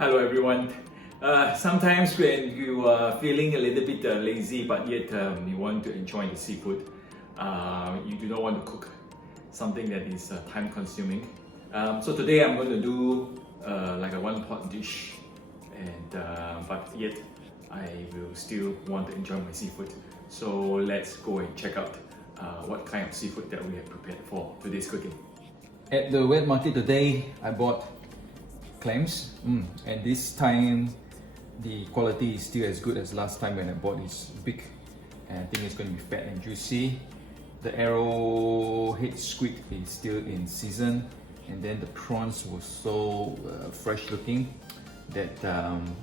Hello everyone. Sometimes when you are feeling a little bit lazy but yet you want to enjoy the seafood, you do not want to cook something that is time consuming. So today I'm going to do like a one pot dish, and but yet I will still want to enjoy my seafood. So let's go and check out what kind of seafood that we have prepared for today's cooking. At the wet market today, I bought clams, and this time the quality is still as good as last time when I bought this big, and I think it's going to be fat and juicy. The arrowhead squid is still in season, and then the prawns were so fresh looking that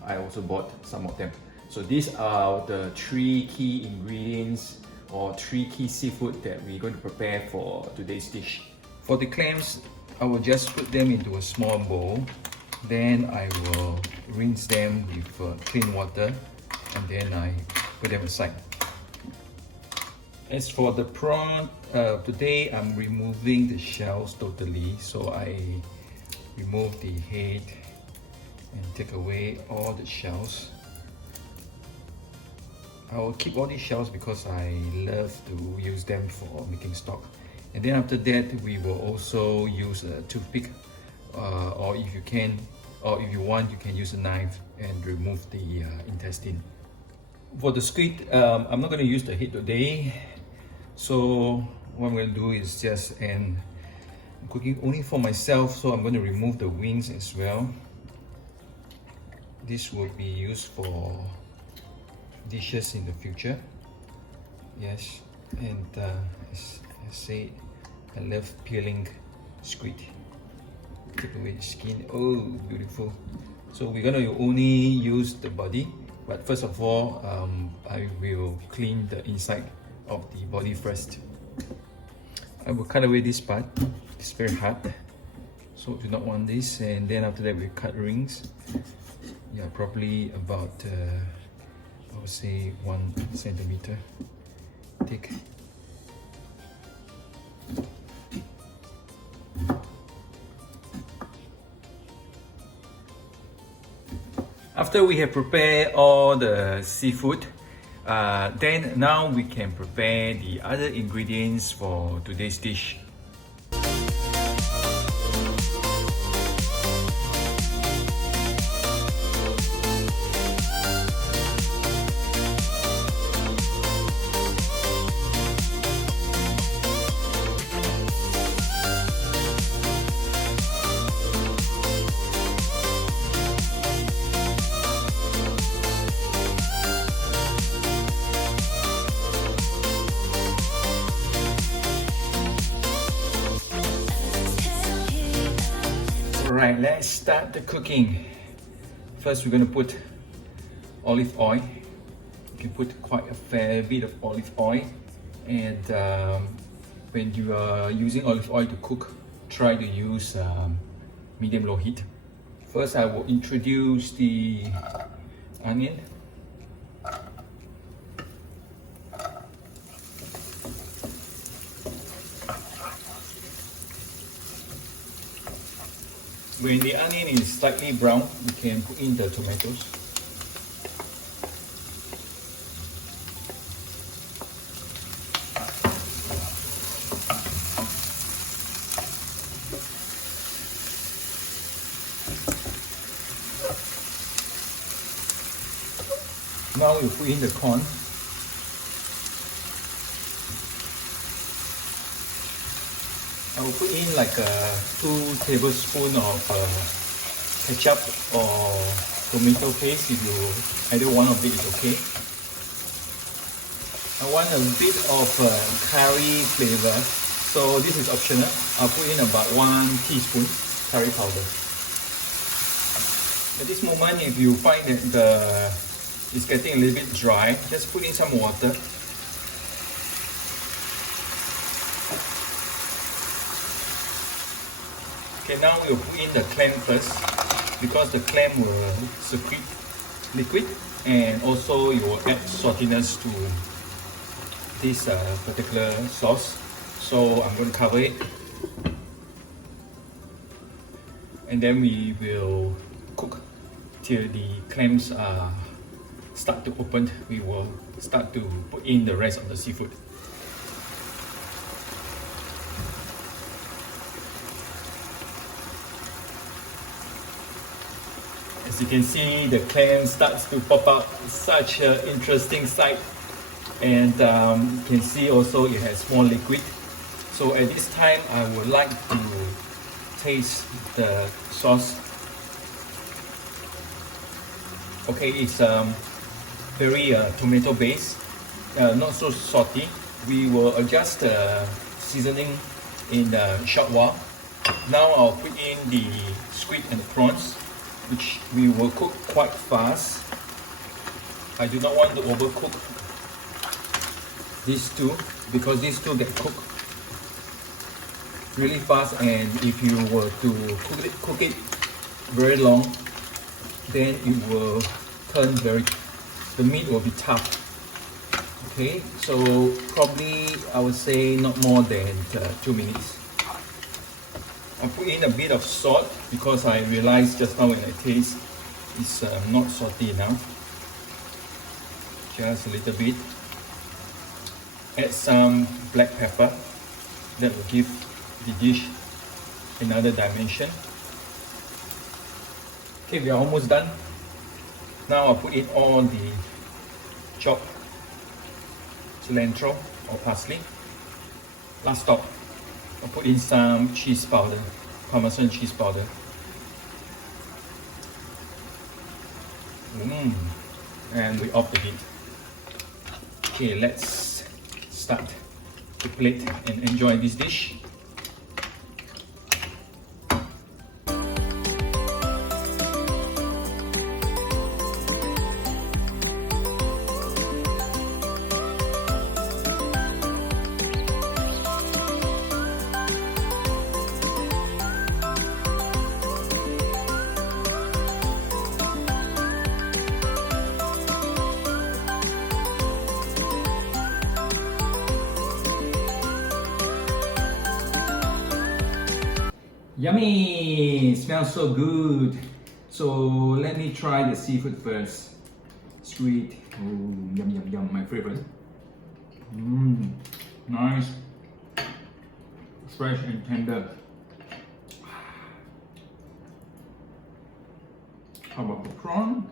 I also bought some of them. So these are the three key ingredients or three key seafood that we're going to prepare for today's dish. For the clams, I will just put them into a small bowl. Then I will rinse them with clean water, and then I put them aside. As for the prawn, today I'm removing the shells totally. So I remove the head and take away all the shells. I will keep all these shells because I love to use them for making stock. And then after that, we will also use a toothpick, or if you can, or if you want, you can use a knife and remove the intestine. For the squid, I'm not going to use the head today. So what I'm going to do is just, and I'm cooking only for myself, so I'm going to remove the wings as well. This will be used for dishes in the future. Yes, and as I say, I love peeling squid. Take away the skin. Oh, beautiful. So we're gonna only use the body, but first of all, I will clean the inside of the body first. I will cut away this part. It's very hard, so do not want this. And then after that, we cut rings. Yeah, probably about I would say 1 centimeter thick. After we have prepared all the seafood, then now we can prepare the other ingredients for today's dish. Alright, let's start the cooking. First, we're going to put olive oil. You can put quite a fair bit of olive oil. And when you are using olive oil to cook, try to use medium-low heat. First, I will introduce the onion. When the onion is slightly brown, we can put in the tomatoes. Now we put in the corn. I will put in like 2 tablespoons of ketchup or tomato paste. If you either one of it is okay. I want a bit of curry flavor, so this is optional. I'll put in about 1 teaspoon curry powder. At this moment, if you find that it's getting a little bit dry, just put in some water. Okay, now we'll put in the clam first, because the clam will secrete liquid, and also it will add saltiness to this particular sauce. So I'm going to cover it, and then we will cook till the clams start to open, we will start to put in the rest of the seafood. As you can see, the clam starts to pop out. Such an interesting sight. And you can see also it has more liquid. So at this time, I would like to taste the sauce. Okay, it's very tomato based, not so salty. We will adjust the seasoning in a short while. Now I'll put in the squid and the prawns, which we will cook quite fast. I do not want to overcook these two because these two get cooked really fast, and if you were to cook it very long, then it will turn the meat will be tough. Okay, so probably I would say not more than 2 minutes. I put in a bit of salt because I realized just now when I taste it's not salty enough. Just a little bit. Add some black pepper. That will give the dish another dimension. Okay, we are almost done. Now I'll put in all the chopped cilantro or parsley. Last stop, I'll put in some cheese powder, Parmesan cheese powder. And we off the heat. Okay, let's start to plate and enjoy this dish. Yummy! Smells so good. So let me try the seafood first. Squid. Oh, yum yum yum, my favorite. Nice. Fresh and tender. How about the prawn?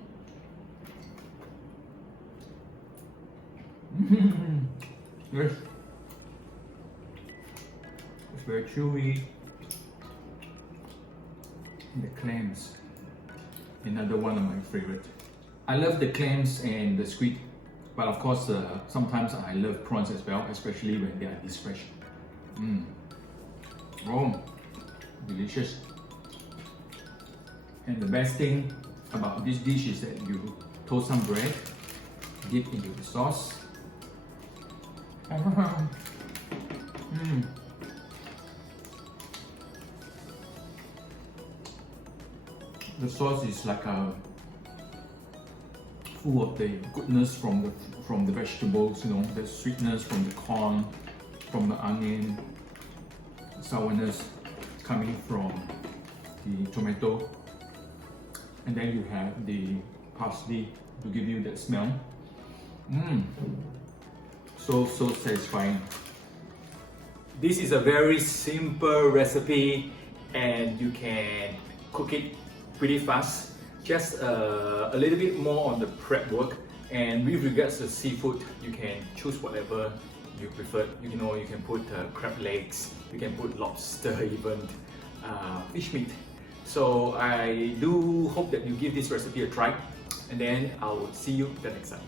Yes. It's very chewy. The clams, another one of my favorite. I love the clams and the squid, but of course sometimes I love prawns as well, especially when they are this fresh. Oh, delicious. And the best thing about this dish is that you toast some bread, dip into the sauce. The sauce is like full of the goodness from the vegetables, you know, the sweetness from the corn, from the onion, sourness coming from the tomato, and then you have the parsley to give you that smell. So satisfying. This is a very simple recipe, and you can cook it pretty fast. Just a little bit more on the prep work, and with regards to seafood, you can choose whatever you prefer. You know, you can put crab legs, you can put lobster, even fish meat. So I do hope that you give this recipe a try, and then I will see you the next time.